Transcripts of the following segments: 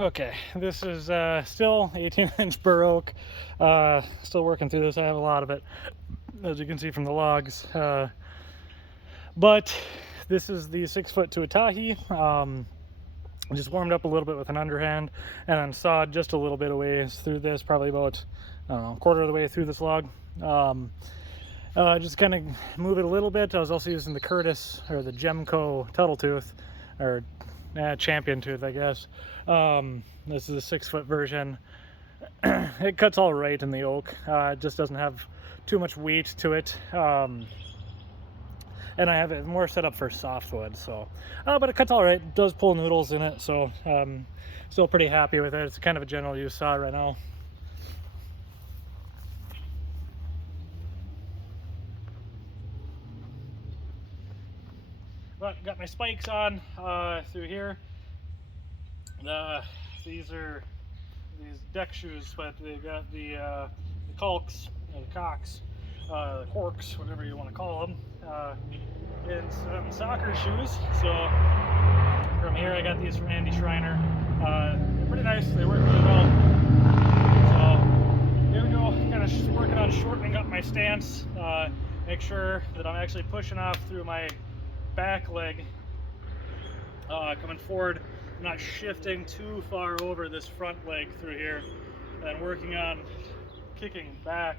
Okay, this is still 18-inch burr oak. Still working through this. I have a lot of it, as you can see from the logs. But this is the 6-foot Tuatahi. Just warmed up a little bit with an underhand, and then sawed just a little bit of ways through this, probably about, I don't know, a quarter of the way through this log. Just kind of move it a little bit. I was also using the Curtis, or the Gemco Tuttle Tooth, or Champion Tooth, I guess. This is a 6-foot version. It cuts all right in the oak. It just doesn't have too much weight to it. And I have it more set up for softwood, so but it cuts all right. It does pull noodles in it, so still pretty happy with it. It's kind of a general use saw right now. But got my spikes on through here. These are these deck shoes, but they've got the caulks, or the cocks, the corks, whatever you want to call them, in some soccer shoes. So from here, I got these from Andy Schreiner. They're pretty nice. They work really well. So here we go. Kind of working on shortening up my stance. Make sure that I'm actually pushing off through my back leg, coming forward. I'm not shifting too far over this front leg through here, and working on kicking back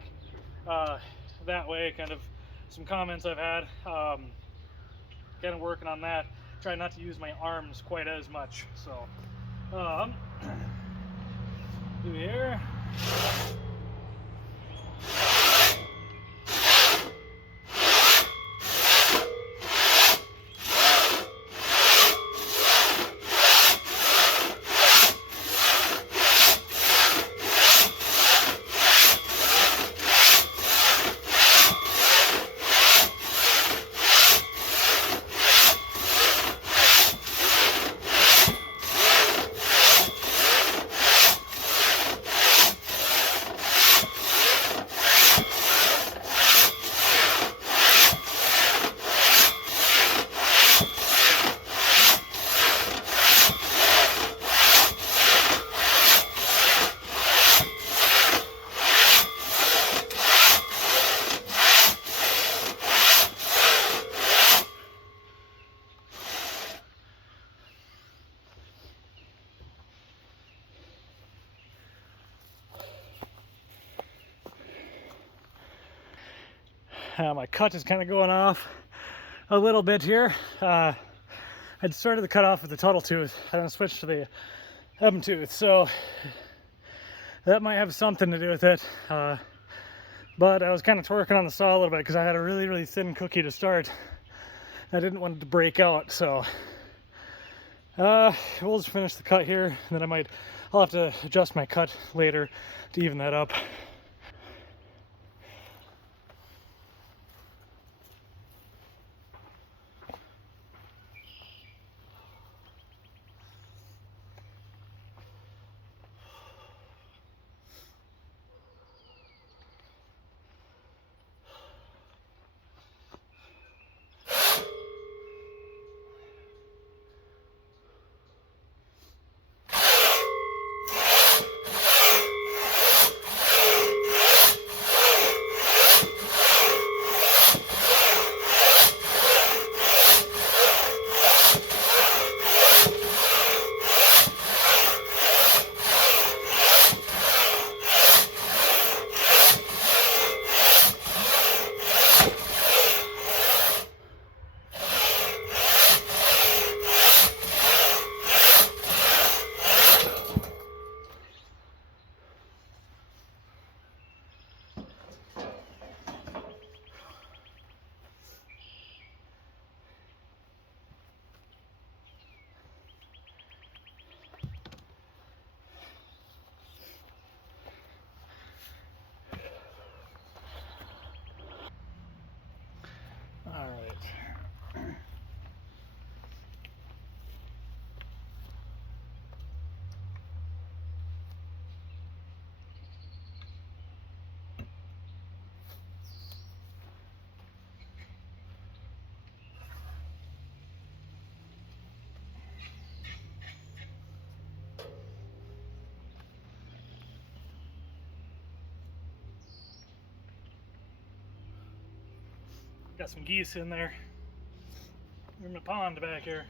that way. Kind of some comments I've had, kind of working on that. Try not to use my arms quite as much. So through here. My cut is kind of going off a little bit here. I'd started the cut off with the Tuttle Tooth and then switched to the M tooth, so that might have something to do with it. But I was kind of twerking on the saw a little bit because I had a really, really thin cookie to start. I didn't want it to break out, so we'll just finish the cut here, and then I'll have to adjust my cut later to even that up. Got some geese in there. We're in the pond back here.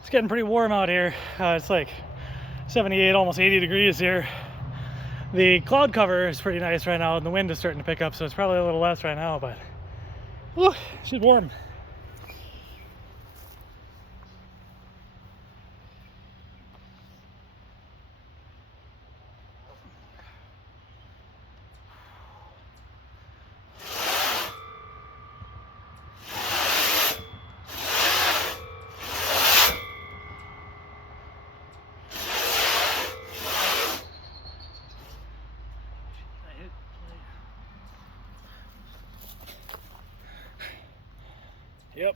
It's getting pretty warm out here. It's like 78, almost 80 degrees here. The cloud cover is pretty nice right now, and the wind is starting to pick up, so it's probably a little less right now, but whew, it's just warm. Yep.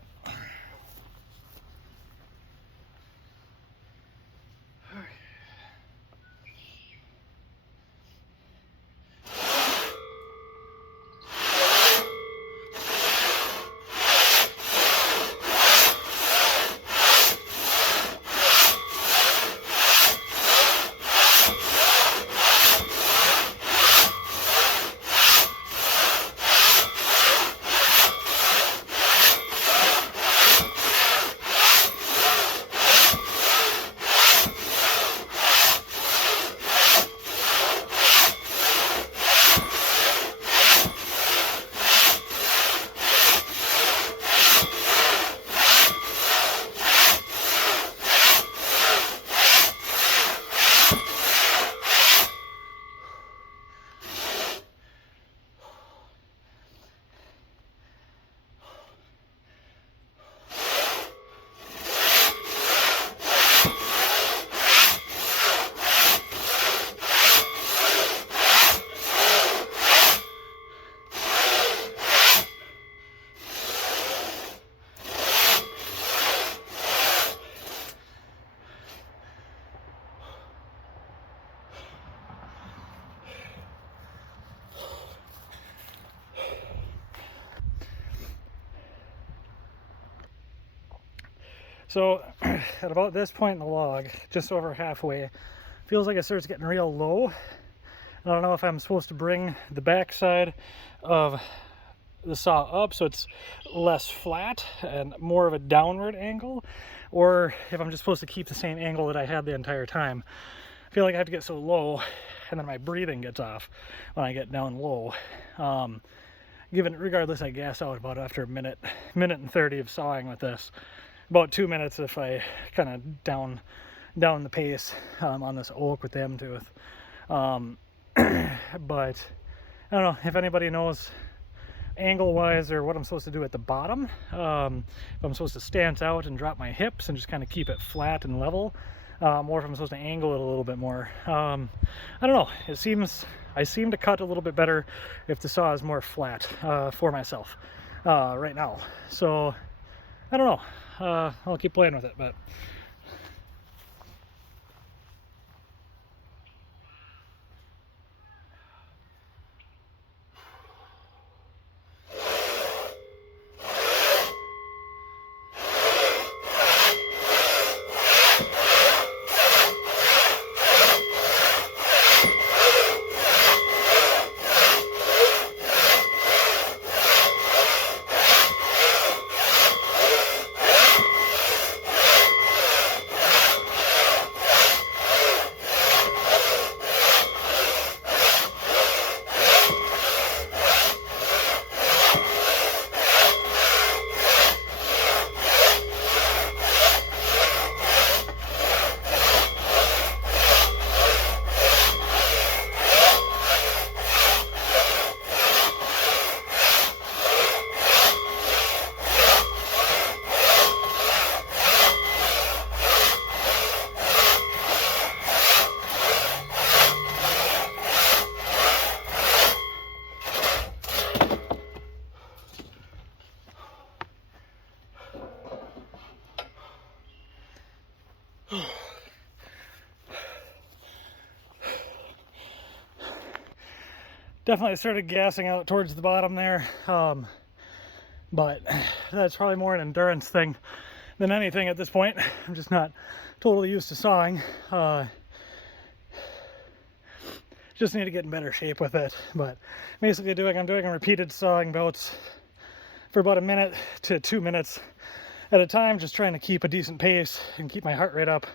So at about this point in the log, just over halfway, feels like it starts getting real low. I don't know if I'm supposed to bring the back side of the saw up so it's less flat and more of a downward angle, or if I'm just supposed to keep the same angle that I had the entire time. I feel like I have to get so low and then my breathing gets off when I get down low. Regardless, I gas out about after a minute and 30 of sawing with this. About 2 minutes if I kind of down the pace on this oak with the M tooth. But I don't know if anybody knows angle wise or what I'm supposed to do at the bottom. If I'm supposed to stance out and drop my hips and just kind of keep it flat and level, or if I'm supposed to angle it a little bit more. I don't know. It seems I seem to cut a little bit better if the saw is more flat for myself right now. So I don't know. I'll keep playing with it, but definitely started gassing out towards the bottom there, but that's probably more an endurance thing than anything at this point. I'm just not totally used to sawing. Just need to get in better shape with it. But basically I'm doing repeated sawing bouts for about 1 minute to 2 minutes at a time, just trying to keep a decent pace and keep my heart rate up.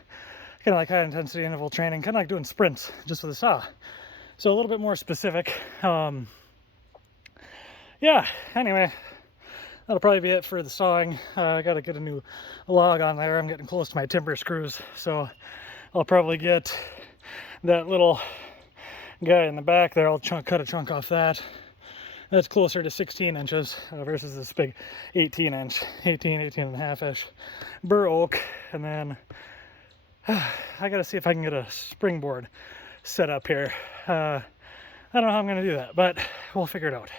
Kind of like high intensity interval training, kind of like doing sprints just with a saw. So a little bit more specific. Yeah, anyway, that'll probably be it for the sawing. I gotta get a new log on there. I'm getting close to my timber screws, so I'll probably get that little guy in the back there. I'll cut a chunk off that. That's closer to 16 inches versus this big 18 and a half-ish burr oak. And then I gotta see if I can get a springboard set up here. I don't know how I'm gonna do that, but we'll figure it out.